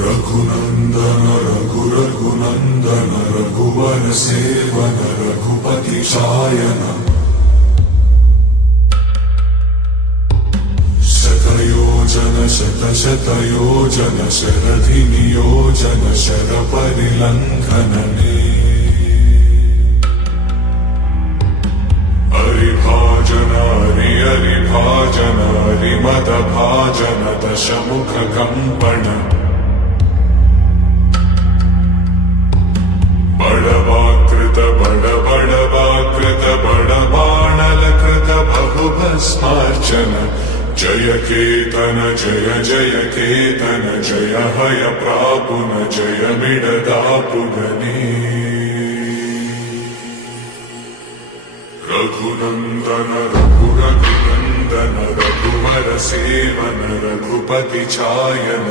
रघुनंदन रघुनंदन रघुवर seven Raghupati Shayan शतयोजन शतशतयोजन शरधि नियोजन शरपरिलंघनने हरिभाजन हरिभाजन हरिमद भाजन दशमुख कंपन बड़वाकृत बड़वाकृत बड़बाणलकृत बहुभस्मार्चन जय केतन जय केतन जय हय प्रापुन जय मिडदापुगने रघुनंदन रघुनंदन रघुवर सेवन रघुपति चायन